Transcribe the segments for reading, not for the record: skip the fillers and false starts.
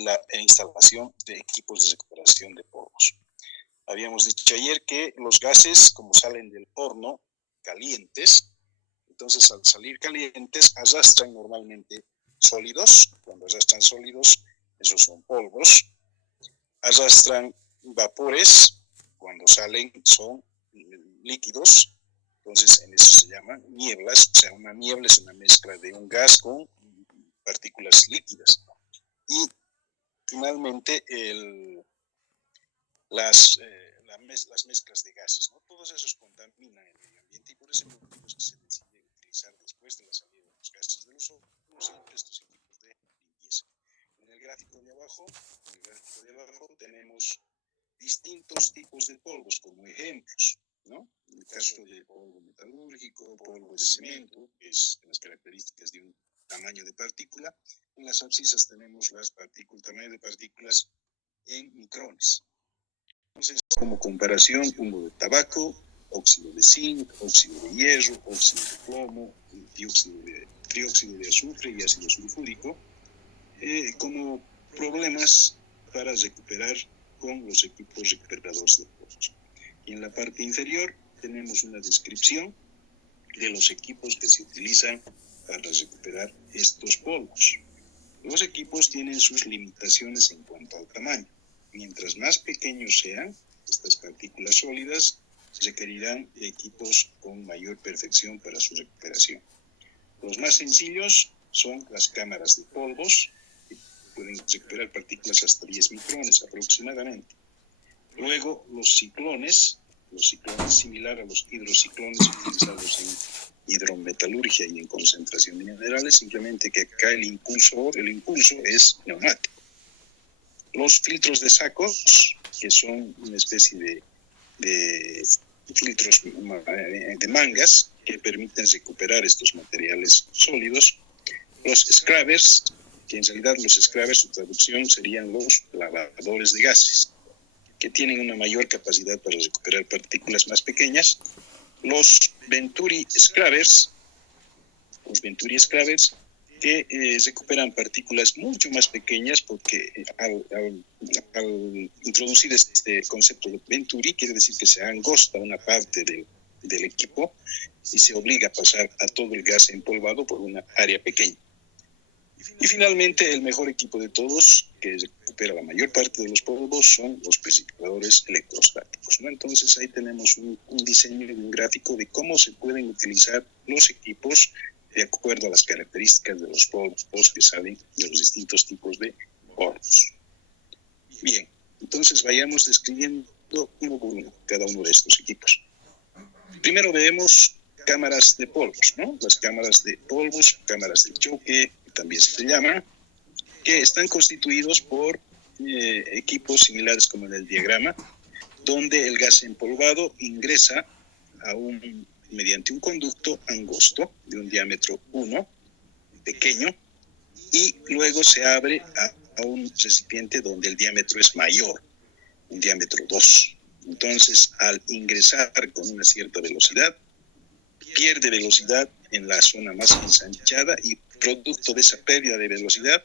la instalación de equipos de recuperación de polvos. Habíamos dicho ayer que los gases, como salen del horno calientes, entonces al salir calientes arrastran normalmente sólidos. Cuando arrastran sólidos, esos son polvos. Arrastran vapores, cuando salen son líquidos. Entonces en eso se llaman nieblas. O sea, una niebla es una mezcla de un gas con partículas líquidas. Y finalmente las mezclas de gases, ¿no? Todos esos contaminan el medio ambiente y por ese motivo es que se decide utilizar después de la salida de los gases del uso siempre estos equipos de limpieza. En el gráfico de abajo tenemos distintos tipos de polvos como ejemplos, ¿no? En el caso del polvo metalúrgico, polvo de cemento, que es las características de un tamaño de partícula. En las abscisas tenemos el tamaño de partículas en micrones. Entonces, como comparación, humo de tabaco, óxido de zinc, óxido de hierro, óxido de plomo, trióxido de azufre y ácido sulfúrico, como problemas para recuperar con los equipos recuperadores de polvos. Y en la parte inferior tenemos una descripción de los equipos que se utilizan para recuperar estos polvos. Los equipos tienen sus limitaciones en cuanto al tamaño. Mientras más pequeños sean estas partículas sólidas, requerirán equipos con mayor perfección para su recuperación. Los más sencillos son las cámaras de polvos, que pueden recuperar partículas hasta 10 micrones aproximadamente. Luego los ciclones similar a los hidrociclones utilizados en hidrometalurgia y en concentración de minerales, simplemente que acá el impulso es neumático. Los filtros de sacos, que son una especie de filtros de mangas que permiten recuperar estos materiales sólidos. Los scrubbers, que en realidad los scrubbers, su traducción serían los lavadores de gases, que tienen una mayor capacidad para recuperar partículas más pequeñas. Los Venturi Scrubbers, que recuperan partículas mucho más pequeñas, porque al introducir este concepto de Venturi, quiere decir que se angosta una parte del equipo y se obliga a pasar a todo el gas empolvado por una área pequeña. Y finalmente, el mejor equipo de todos, que recupera la mayor parte de los polvos, son los precipitadores electrostáticos, ¿no? Entonces ahí tenemos un diseño de un gráfico de cómo se pueden utilizar los equipos de acuerdo a las características de los polvos que salen de los distintos tipos de polvos. Bien, entonces vayamos describiendo uno por uno cada uno de estos equipos. Primero vemos cámaras de polvos, ¿no? Las cámaras de polvos, cámaras de choque, también se llama, que están constituidos por equipos similares como en el diagrama, donde el gas empolvado ingresa mediante un conducto angosto de un diámetro 1, pequeño, y luego se abre a un recipiente donde el diámetro es mayor, un diámetro 2. Entonces, al ingresar con una cierta velocidad, pierde velocidad en la zona más ensanchada y producto de esa pérdida de velocidad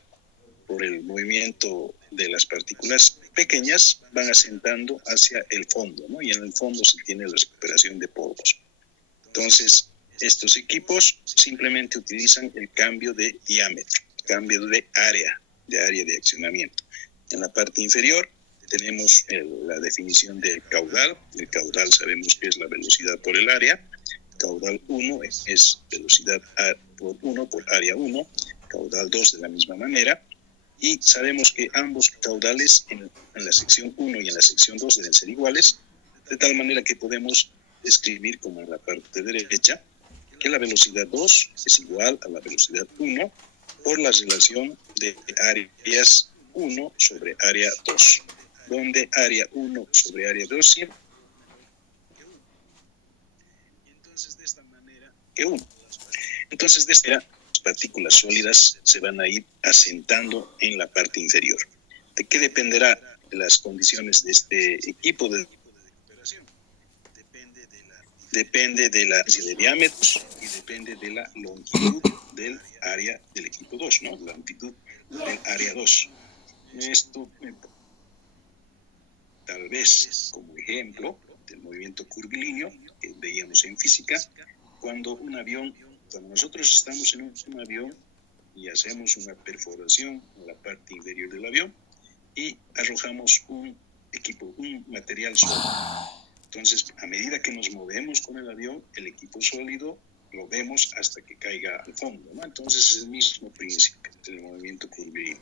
por el movimiento de las partículas pequeñas van asentando hacia el fondo, ¿no? Y en el fondo se tiene la recuperación de polvos. Entonces, estos equipos simplemente utilizan el cambio de diámetro, cambio de área de accionamiento. En la parte inferior tenemos la definición del caudal. El caudal sabemos que es la velocidad por el área. Caudal 1 es velocidad por 1 por área 1, caudal 2 de la misma manera, y sabemos que ambos caudales en la sección 1 y en la sección 2 deben ser iguales, de tal manera que podemos escribir como en la parte derecha, que la velocidad 2 es igual a la velocidad 1 por la relación de áreas 1 sobre área 2, donde área 1 sobre área 2 siempre que 1. Entonces, de esta manera, las partículas sólidas se van a ir asentando en la parte inferior. ¿De qué dependerá las condiciones de este equipo de recuperación? Depende de la de diámetros y depende de la longitud del área del equipo 2, ¿no? La longitud del área 2. Esto tal vez como ejemplo del movimiento curvilíneo que veíamos en física, cuando nosotros estamos en un avión y hacemos una perforación en la parte inferior del avión y arrojamos un material sólido. Entonces, a medida que nos movemos con el avión, el equipo sólido lo vemos hasta que caiga al fondo, ¿no? Entonces, es el mismo principio del movimiento curvilíneo.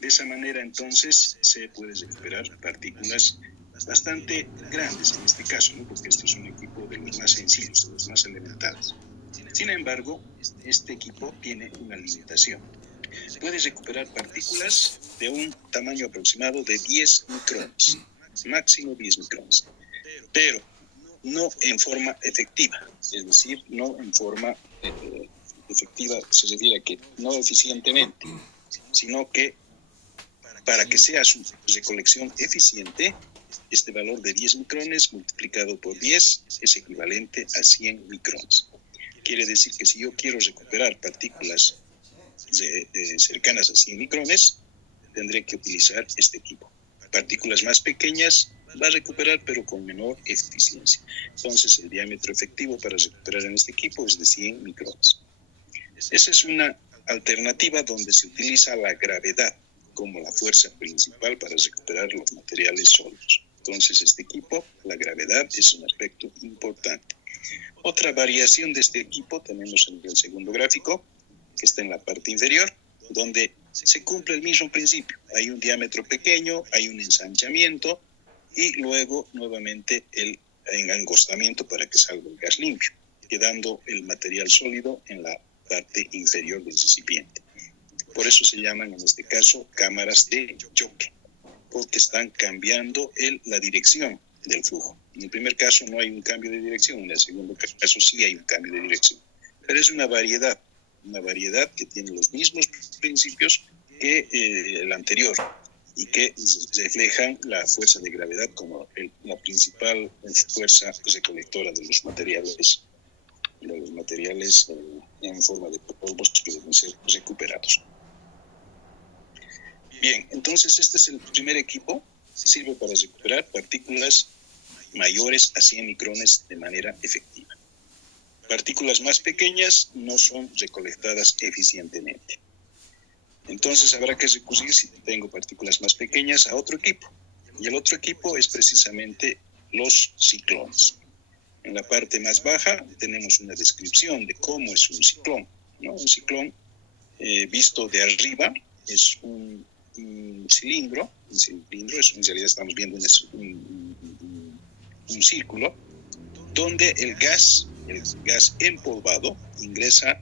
De esa manera, entonces, se puede recuperar partículas bastante grandes en este caso, ¿no? Porque este es un equipo de los más sencillos, de los más elementales. Sin embargo, este equipo tiene una limitación. Puede recuperar partículas de un tamaño aproximado de 10 micrones, máximo 10 micrones, pero no en forma efectiva, es decir, no en forma efectiva, se refiere a que no eficientemente, sino que para que sea su recolección eficiente, este valor de 10 micrones multiplicado por 10 es equivalente a 100 micrones. Quiere decir que si yo quiero recuperar partículas cercanas a 100 micrones, tendré que utilizar este equipo. Partículas más pequeñas va a recuperar, pero con menor eficiencia. Entonces, el diámetro efectivo para recuperar en este equipo es de 100 micrones. Esa es una alternativa donde se utiliza la gravedad como la fuerza principal para recuperar los materiales sólidos. Entonces, este equipo, la gravedad, es un aspecto importante. Otra variación de este equipo tenemos en el segundo gráfico, que está en la parte inferior, donde se cumple el mismo principio. Hay un diámetro pequeño, hay un ensanchamiento y luego nuevamente el angostamiento para que salga el gas limpio, quedando el material sólido en la parte inferior del recipiente. Por eso se llaman en este caso cámaras de choque, porque están cambiando la dirección del flujo. En el primer caso no hay un cambio de dirección, en el segundo caso sí hay un cambio de dirección. Pero es una variedad que tiene los mismos principios que el anterior y que reflejan la fuerza de gravedad como la principal fuerza recolectora de los materiales en forma de polvos que deben ser recuperados. Bien, entonces este es el primer equipo, sirve para recuperar partículas mayores a 100 micrones de manera efectiva. Partículas más pequeñas no son recolectadas eficientemente. Entonces habrá que recurrir, si tengo partículas más pequeñas, a otro equipo. Y el otro equipo es precisamente los ciclones. En la parte más baja tenemos una descripción de cómo es un ciclón, ¿no? Un ciclón visto de arriba es un cilindro, en realidad estamos viendo un círculo, donde el gas empolvado ingresa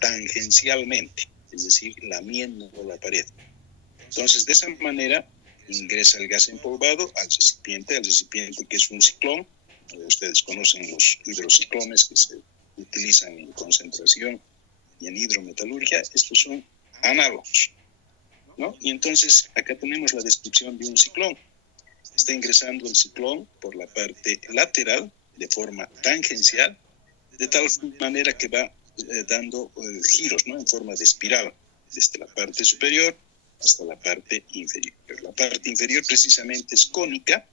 tangencialmente, es decir, lamiendo la pared. Entonces, de esa manera, ingresa el gas empolvado al recipiente que es un ciclón. Ustedes conocen los hidrociclones que se utilizan en concentración y en hidrometalurgia. Estos son análogos, ¿no? Y entonces, acá tenemos la descripción de un ciclón. Está ingresando el ciclón por la parte lateral de forma tangencial, de tal manera que va dando giros, ¿no? En forma de espiral, desde la parte superior hasta la parte inferior. La parte inferior precisamente es cónica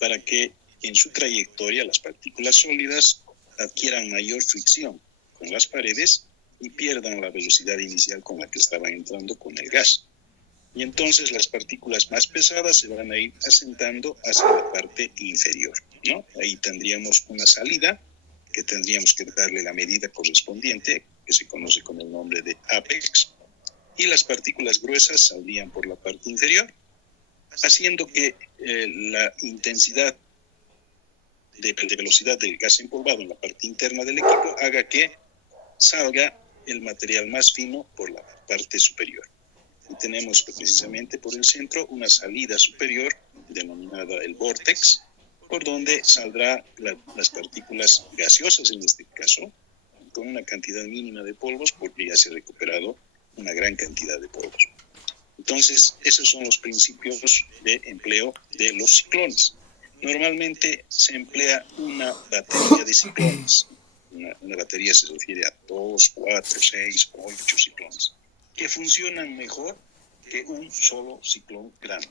para que en su trayectoria las partículas sólidas adquieran mayor fricción con las paredes y pierdan la velocidad inicial con la que estaban entrando con el gas. Y entonces las partículas más pesadas se van a ir asentando hacia la parte inferior, ¿no? Ahí tendríamos una salida que tendríamos que darle la medida correspondiente, que se conoce con el nombre de apex, y las partículas gruesas saldrían por la parte inferior, haciendo que la intensidad de velocidad del gas empolvado en la parte interna del equipo haga que salga el material más fino por la parte superior. Y tenemos precisamente por el centro una salida superior denominada el vórtex, por donde saldrá las partículas gaseosas en este caso, con una cantidad mínima de polvos, porque ya se ha recuperado una gran cantidad de polvos. Entonces, esos son los principios de empleo de los ciclones. Normalmente se emplea una batería de ciclones. Una batería se refiere a 2, 4, 6, 8 ciclones, que funcionan mejor que un solo ciclón grande.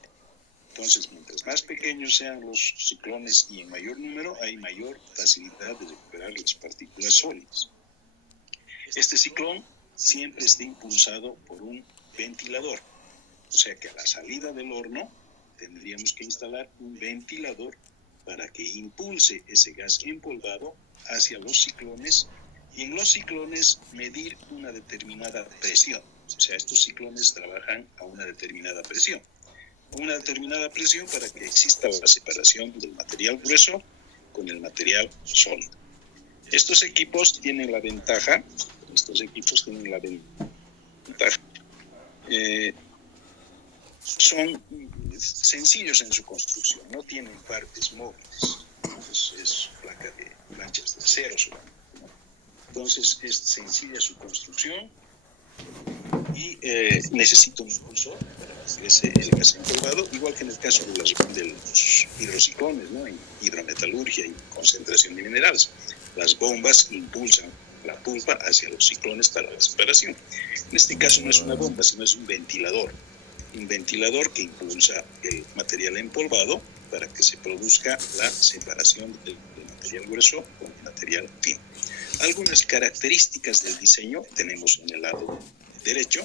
Entonces, mientras más pequeños sean los ciclones y en mayor número, hay mayor facilidad de recuperar las partículas sólidas. Este ciclón siempre está impulsado por un ventilador. O sea que a la salida del horno tendríamos que instalar un ventilador para que impulse ese gas empolvado hacia los ciclones y en los ciclones medir una determinada presión. O sea, estos ciclones trabajan a una determinada presión. Una determinada presión para que exista la separación del material grueso con el material sólido. Estos equipos tienen la ventaja, son sencillos en su construcción, no tienen partes móviles, es placa de planchas de acero solamente. Entonces es sencilla su construcción y necesita un impulsor para que ingrese el gas empolvado, igual que en el caso de los hidrociclones, ¿no? En hidrometalurgia y concentración de minerales. Las bombas impulsan la pulpa hacia los ciclones para la separación. En este caso no es una bomba, sino es un ventilador que impulsa el material empolvado para que se produzca la separación del material grueso con el material fino. Algunas características del diseño tenemos en el lado derecho,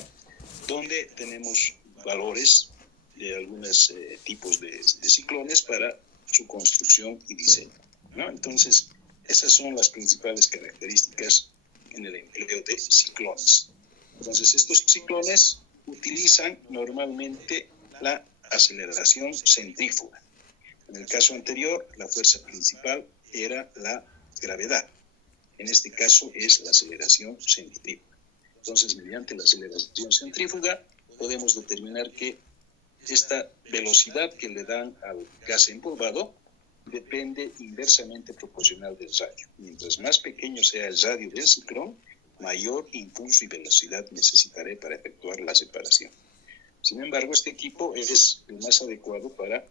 donde tenemos valores de algunos tipos de ciclones para su construcción y diseño, ¿no? Entonces, esas son las principales características en el empleo de ciclones. Entonces, estos ciclones utilizan normalmente la aceleración centrífuga. En el caso anterior, la fuerza principal era la gravedad. En este caso es la aceleración centrífuga. Entonces, mediante la aceleración centrífuga, podemos determinar que esta velocidad que le dan al gas empolvado depende inversamente proporcional del radio. Mientras más pequeño sea el radio del ciclón, mayor impulso y velocidad necesitaré para efectuar la separación. Sin embargo, este equipo es el más adecuado para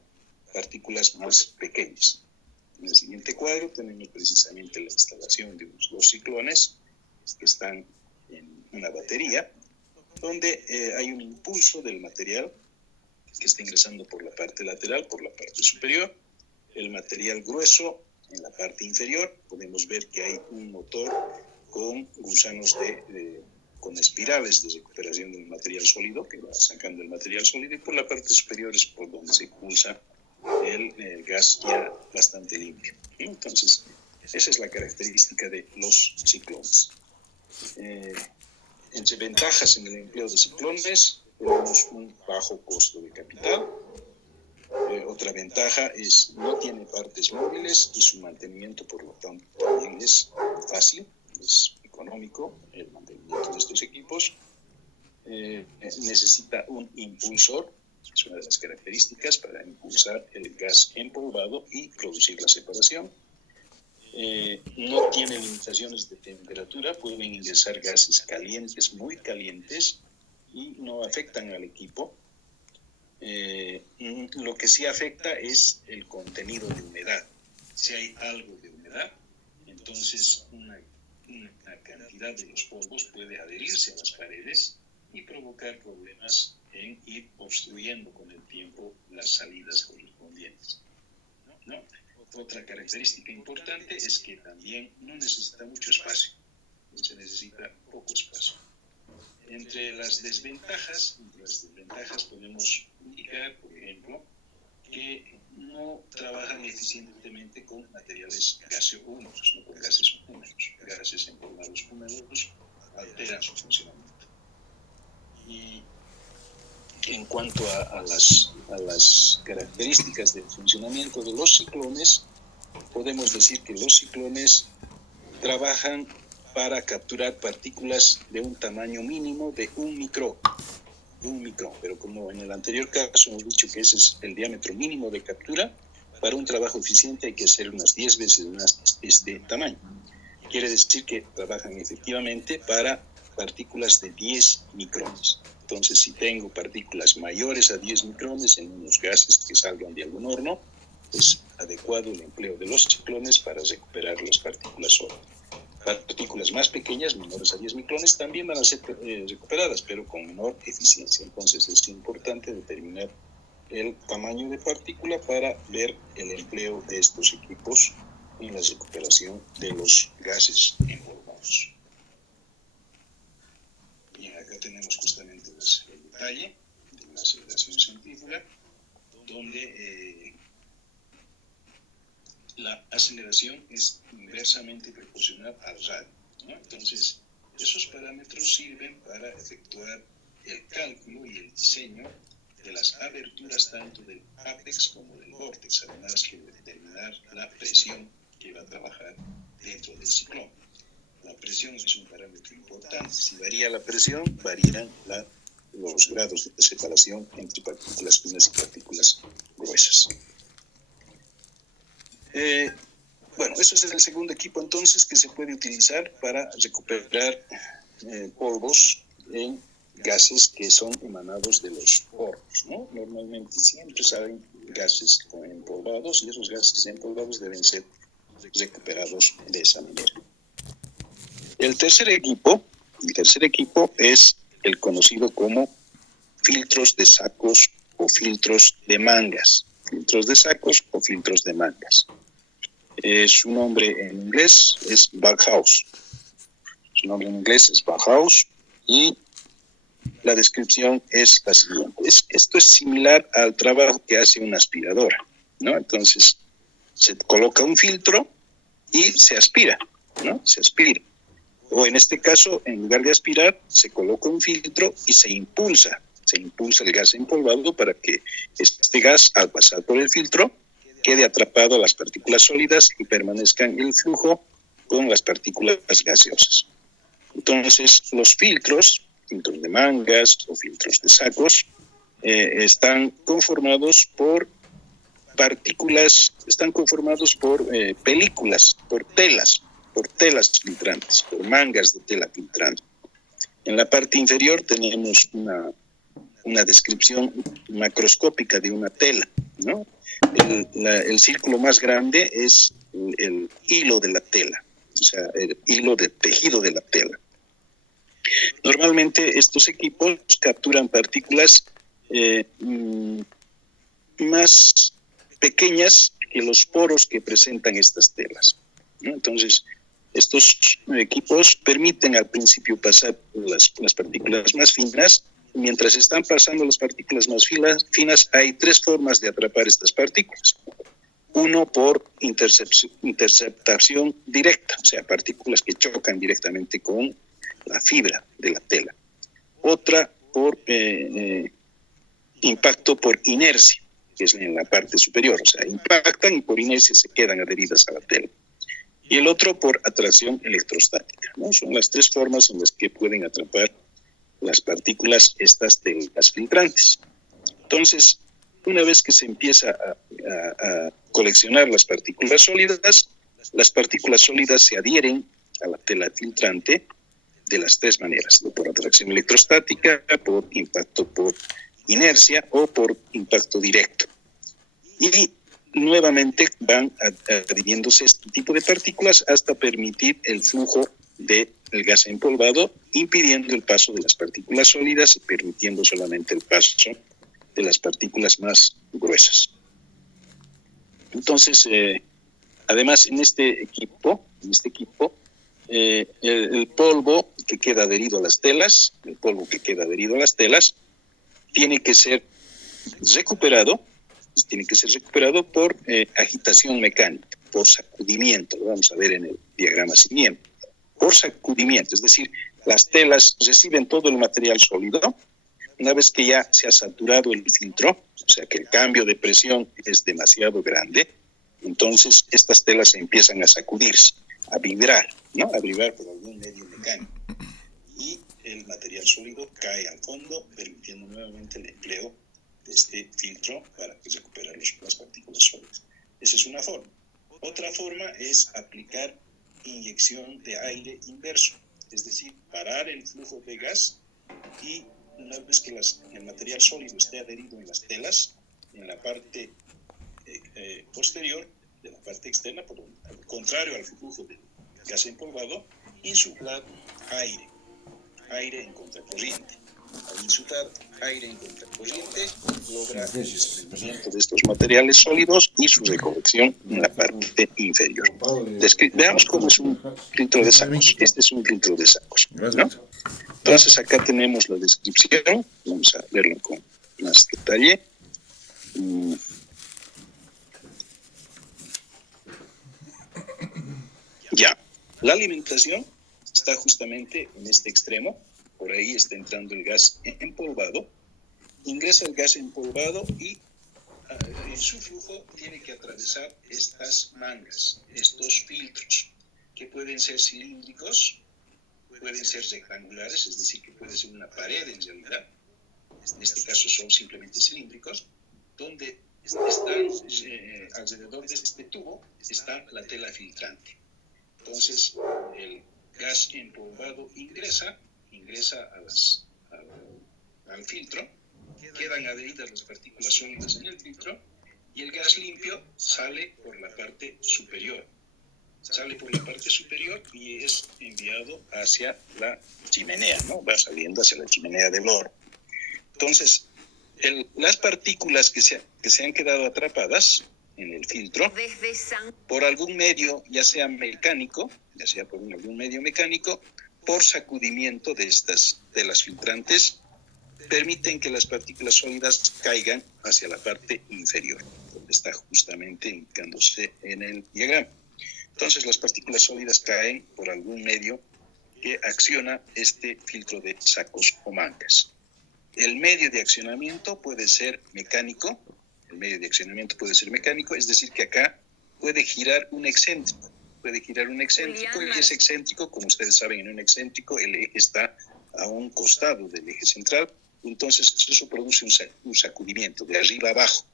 partículas más pequeñas. En el siguiente cuadro tenemos precisamente la instalación de unos dos ciclones que están en una batería, donde hay un impulso del material que está ingresando por la parte lateral, por la parte superior. El material grueso en la parte inferior, podemos ver que hay un motor con gusanos con espirales de recuperación del material sólido, que va sacando el material sólido, y por la parte superior es por donde se impulsa el gas ya bastante limpio. Entonces, esa es la característica de los ciclones. Entre ventajas en el empleo de ciclones, tenemos un bajo costo de capital. Otra ventaja es no tiene partes móviles y su mantenimiento, por lo tanto, también es fácil, es económico el mantenimiento de estos equipos. Necesita un impulsor, es una de las características para impulsar el gas empolvado y producir la separación. No tiene limitaciones de temperatura, pueden ingresar gases calientes, muy calientes, y no afectan al equipo. Lo que sí afecta es el contenido de humedad. Si hay algo de humedad, entonces una cantidad de los polvos puede adherirse a las paredes y provocar problemas en ir obstruyendo con el tiempo las salidas correspondientes, ¿no? Otra característica importante es que también no necesita mucho espacio, se necesita poco espacio. Entre las desventajas podemos indicar, por ejemplo, que no trabajan eficientemente con materiales gaseosos, no con gases húmedos. Gases empolvados húmedos alteran su funcionamiento. Y en cuanto a las características del funcionamiento de los ciclones, podemos decir que los ciclones trabajan para capturar partículas de un tamaño mínimo de un micrón, pero como en el anterior caso hemos dicho que ese es el diámetro mínimo de captura, para un trabajo eficiente hay que hacer unas 10 veces más este tamaño. Quiere decir que trabajan efectivamente para partículas de 10 micrones. Entonces, si tengo partículas mayores a 10 micrones en unos gases que salgan de algún horno, es adecuado el empleo de los ciclones para recuperar las partículas partículas más pequeñas, menores a 10 micrones, también van a ser recuperadas, pero con menor eficiencia. Entonces es importante determinar el tamaño de partícula para ver el empleo de estos equipos en la recuperación de los gases empolvados. Bien, acá tenemos justamente el detalle de la aceleración centrífuga, donde la aceleración es inversamente proporcional al radio, ¿no? Entonces, esos parámetros sirven para efectuar el cálculo y el diseño de las aberturas tanto del ápex como del vórtex, además que determinar la presión que va a trabajar dentro del ciclón. La presión es un parámetro importante. Si varía la presión, varían los grados de separación entre partículas finas y partículas gruesas. Bueno, eso es el segundo equipo entonces que se puede utilizar para recuperar polvos en gases que son emanados de los poros, ¿no? Normalmente siempre salen gases empolvados y esos gases empolvados deben ser recuperados de esa manera. El tercer equipo es el conocido como filtros de sacos o filtros de mangas. Filtros de sacos o filtros de mangas. Su nombre en inglés es Baghouse. Y la descripción es la siguiente. Esto es similar al trabajo que hace una aspiradora, ¿no? Entonces, se coloca un filtro y se aspira, ¿no? Se aspira. O en este caso, en lugar de aspirar, se coloca un filtro y se impulsa el gas empolvado para que este gas, al pasar por el filtro, quede atrapado a las partículas sólidas y permanezca en el flujo con las partículas gaseosas. Entonces, los filtros de mangas o filtros de sacos, están conformados por partículas, películas, por telas filtrantes, por mangas de tela filtrante. En la parte inferior tenemos una descripción macroscópica de una tela, ¿no? El círculo más grande es el hilo de la tela, o sea, el hilo de tejido de la tela. Normalmente estos equipos capturan partículas más pequeñas que los poros que presentan estas telas, ¿no? Entonces, estos equipos permiten al principio pasar las partículas más finas. Mientras están pasando las partículas más finas, hay tres formas de atrapar estas partículas. Uno, por interceptación directa, o sea, partículas que chocan directamente con la fibra de la tela. Otra, por impacto por inercia, que es en la parte superior, o sea, impactan y por inercia se quedan adheridas a la tela. Y el otro, por atracción electrostática, ¿no? Son las tres formas en las que pueden atrapar las partículas estas telas filtrantes. Entonces, una vez que se empieza a coleccionar las partículas sólidas se adhieren a la tela filtrante de las tres maneras, ¿no? Por atracción electrostática, por impacto por inercia o por impacto directo. Y nuevamente van adhiriéndose este tipo de partículas hasta permitir el flujo del gas empolvado, impidiendo el paso de las partículas sólidas y permitiendo solamente el paso de las partículas más gruesas. Entonces, además, en este equipo, el polvo que queda adherido a las telas, tiene que ser recuperado por agitación mecánica, por sacudimiento. Lo vamos a ver en el diagrama siguiente. Por sacudimiento, es decir, las telas reciben todo el material sólido. Una vez que ya se ha saturado el filtro, o sea que el cambio de presión es demasiado grande, entonces estas telas empiezan a sacudirse, a vibrar, ¿no? A vibrar por algún medio mecánico. Y el material sólido cae al fondo, permitiendo nuevamente el empleo de este filtro para recuperar las partículas sólidas. Esa es una forma. Otra forma es aplicar inyección de aire inverso, es decir, parar el flujo de gas y una vez que el material sólido esté adherido en las telas, en la parte posterior de la parte externa, al contrario al flujo del gas empolvado, insuflar aire en contracorriente. Al insuflar aire en contracorriente, logra el desprendimiento de estos materiales sólidos y su recolección en la parte inferior. Veamos cómo es un filtro de sacos. Este es un filtro de sacos, ¿no? Entonces acá tenemos la descripción. Vamos a verlo con más detalle. Ya, la alimentación está justamente en este extremo. Por ahí está entrando el gas empolvado. Ingresa el gas empolvado y en su flujo tiene que atravesar estas mangas, estos filtros, que pueden ser cilíndricos, pueden ser rectangulares, es decir, que puede ser una pared en realidad. En este caso son simplemente cilíndricos, donde están alrededor de este tubo está la tela filtrante. Entonces, el gas empolvado ingresa al filtro, quedan adheridas las partículas sólidas en el filtro y el gas limpio sale por la parte superior. Y es enviado hacia la chimenea, ¿no? Va saliendo hacia la chimenea del horno. Entonces, las partículas que se han quedado atrapadas en el filtro, por algún medio, ya sea mecánico, por sacudimiento de estas telas filtrantes, permiten que las partículas sólidas caigan hacia la parte inferior, donde está justamente indicándose en el diagrama. Entonces, las partículas sólidas caen por algún medio que acciona este filtro de sacos o mangas. El medio de accionamiento puede ser mecánico. Es decir, que acá puede girar un excéntrico. Y ese excéntrico, como ustedes saben, en un excéntrico el eje está a un costado del eje central, entonces eso produce un sacudimiento de arriba a abajo.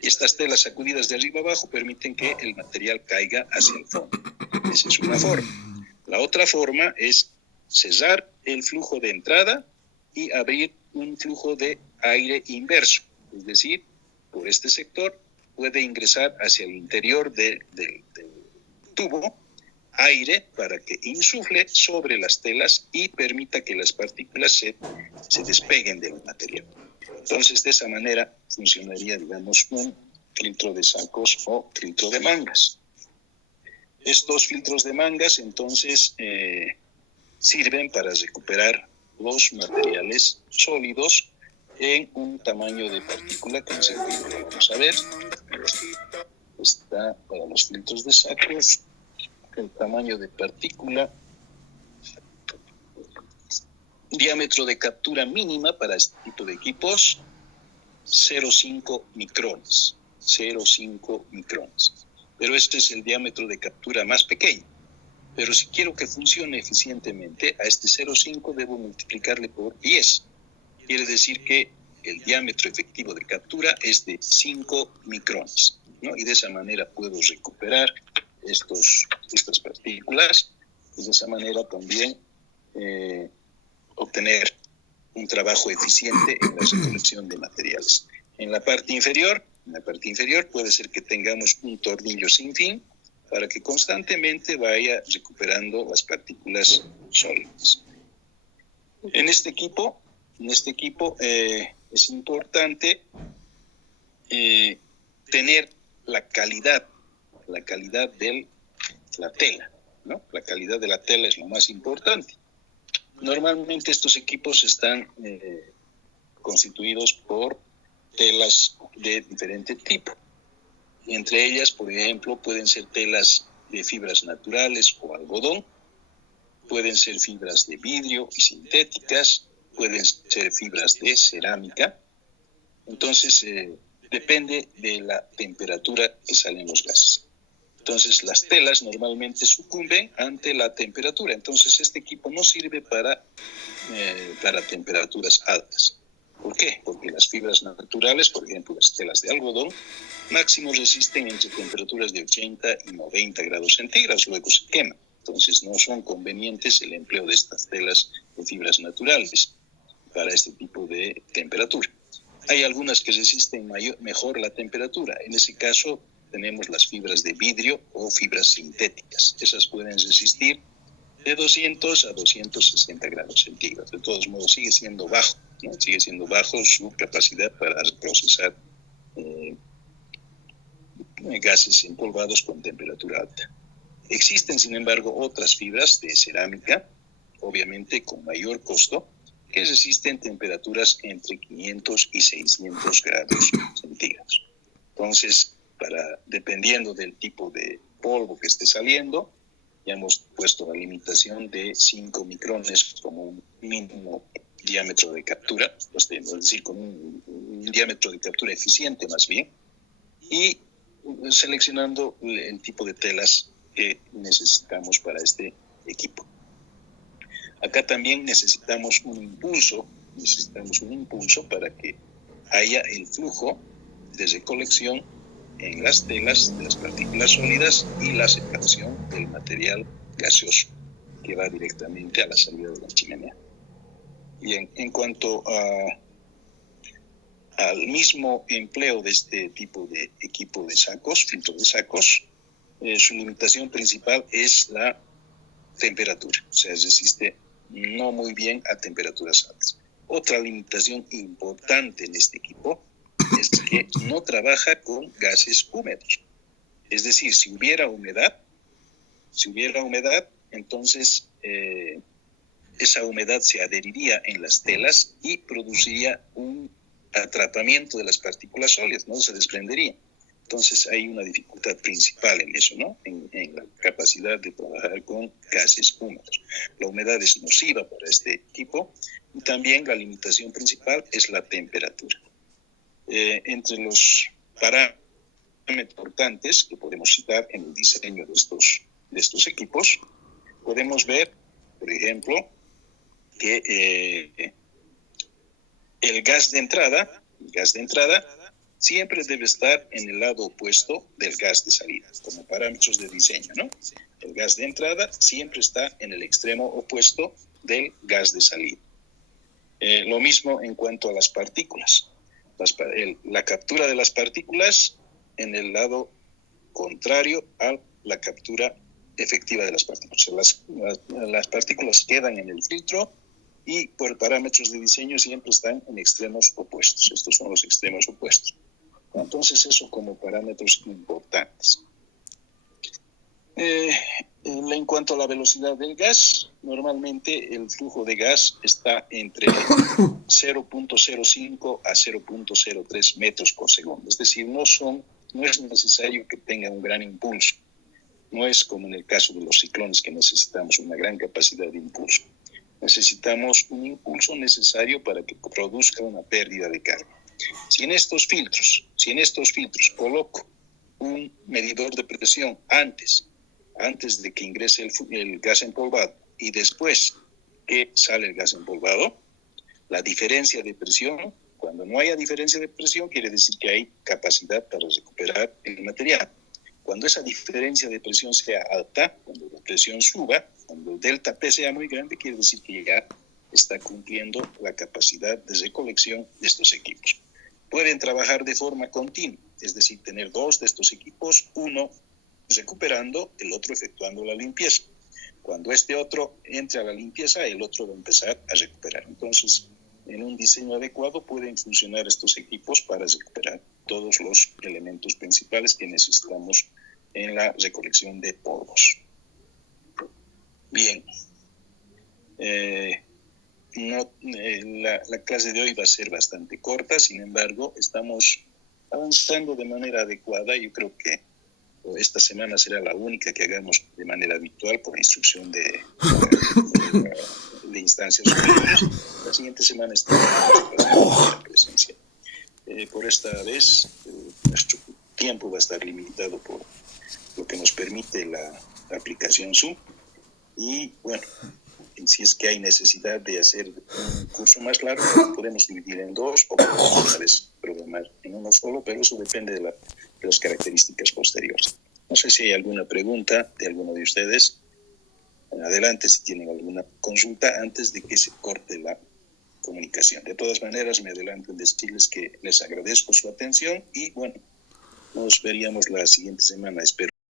Y estas telas sacudidas de arriba a abajo permiten que el material caiga hacia el fondo. Esa es una forma. La otra forma es cerrar el flujo de entrada y abrir un flujo de aire inverso. Es decir, por este sector puede ingresar hacia el interior del tubo aire para que insufle sobre las telas y permita que las partículas se despeguen del material. Entonces, de esa manera funcionaría, digamos, un filtro de sacos o filtro de mangas. Estos filtros de mangas, entonces, sirven para recuperar los materiales sólidos en un tamaño de partícula que vamos a ver. Está para los filtros de sacos el tamaño de partícula, diámetro de captura mínima para este tipo de equipos, 0,5 micrones. Pero este es el diámetro de captura más pequeño. Pero si quiero que funcione eficientemente, a este 0,5 debo multiplicarle por 10. Quiere decir que el diámetro efectivo de captura es de 5 micrones, ¿no? Y de esa manera puedo recuperar estas partículas y de esa manera también obtener un trabajo eficiente en la recolección de materiales. En la parte inferior puede ser que tengamos un tornillo sin fin para que constantemente vaya recuperando las partículas sólidas. En este equipo es importante tener la calidad de la tela, ¿no? La calidad de la tela es lo más importante. Normalmente estos equipos están constituidos por telas de diferente tipo. Entre ellas, por ejemplo, pueden ser telas de fibras naturales o algodón, pueden ser fibras de vidrio y sintéticas, pueden ser fibras de cerámica. Entonces, depende de la temperatura que salen los gases. Entonces, las telas normalmente sucumben ante la temperatura. Entonces, este equipo no sirve para temperaturas altas. ¿Por qué? Porque las fibras naturales, por ejemplo, las telas de algodón, máximo resisten entre temperaturas de 80 y 90 grados centígrados, luego se queman. Entonces, no son convenientes el empleo de estas telas de fibras naturales para este tipo de temperatura. Hay algunas que resisten mejor la temperatura. En ese caso, tenemos las fibras de vidrio o fibras sintéticas. Esas pueden resistir de 200 a 260 grados centígrados. De todos modos, sigue siendo bajo, ¿no? Sigue siendo bajo su capacidad para procesar gases empolvados con temperatura alta. Existen, sin embargo, otras fibras de cerámica, obviamente con mayor costo, que resisten temperaturas entre 500 y 600 grados centígrados. Entonces, dependiendo del tipo de polvo que esté saliendo, ya hemos puesto la limitación de 5 micrones como un mínimo diámetro de captura, es decir, con un diámetro de captura eficiente más bien, y seleccionando el tipo de telas que necesitamos para este equipo. Acá también necesitamos un impulso para que haya el flujo de recolección en las telas de las partículas sólidas y la separación del material gaseoso que va directamente a la salida de la chimenea. Bien, en cuanto al mismo empleo de este tipo de equipo de sacos, filtro de sacos, su limitación principal es la temperatura, o sea, resiste no muy bien a temperaturas altas. Otra limitación importante en este equipo es que no trabaja con gases húmedos. Es decir, si hubiera humedad, entonces esa humedad se adheriría en las telas y produciría un atrapamiento de las partículas sólidas, no se desprendería. Entonces hay una dificultad principal en eso, ¿no? En la capacidad de trabajar con gases húmedos. La humedad es nociva para este equipo y también la limitación principal es la temperatura. Entre los parámetros importantes que podemos citar en el diseño de estos equipos, podemos ver, por ejemplo, que el gas de entrada siempre debe estar en el lado opuesto del gas de salida, como parámetros de diseño, ¿no? El gas de entrada siempre está en el extremo opuesto del gas de salida. Lo mismo en cuanto a las partículas. La captura de las partículas en el lado contrario a la captura efectiva de las partículas. Las partículas quedan en el filtro y por parámetros de diseño siempre están en extremos opuestos. Estos son los extremos opuestos. Entonces, eso como parámetros importantes. En cuanto a la velocidad del gas, normalmente el flujo de gas está entre 0.05 a 0.03 metros por segundo. Es decir, no es necesario que tenga un gran impulso. No es como en el caso de los ciclones, que necesitamos una gran capacidad de impulso. Necesitamos un impulso necesario para que produzca una pérdida de carga. Si en estos filtros coloco un medidor de presión antes de que ingrese el gas empolvado y después que sale el gas empolvado, la diferencia de presión, cuando no haya diferencia de presión, quiere decir que hay capacidad para recuperar el material. Cuando esa diferencia de presión sea alta, cuando la presión suba, cuando el delta P sea muy grande, quiere decir que ya está cumpliendo la capacidad de recolección de estos equipos. Pueden trabajar de forma continua, es decir, tener dos de estos equipos, uno recuperando, el otro efectuando la limpieza. Cuando este otro entre a la limpieza, el otro va a empezar a recuperar. Entonces, en un diseño adecuado pueden funcionar estos equipos para recuperar todos los elementos principales que necesitamos en la recolección de polvos. Bien. La clase de hoy va a ser bastante corta, sin embargo, estamos avanzando de manera adecuada. Yo creo que esta semana será la única que hagamos de manera habitual por instrucción de instancias superiores. La siguiente semana estará en presencia. Por esta vez, nuestro tiempo va a estar limitado por lo que nos permite la aplicación Zoom. Y bueno, si es que hay necesidad de hacer un curso más largo, podemos dividir en dos o podemos a veces programar en uno solo, pero eso depende de las características posteriores. No sé si hay alguna pregunta de alguno de ustedes. Adelante si tienen alguna consulta antes de que se corte la comunicación. De todas maneras, me adelanto en decirles que les agradezco su atención y bueno, Nos veríamos la siguiente semana, espero.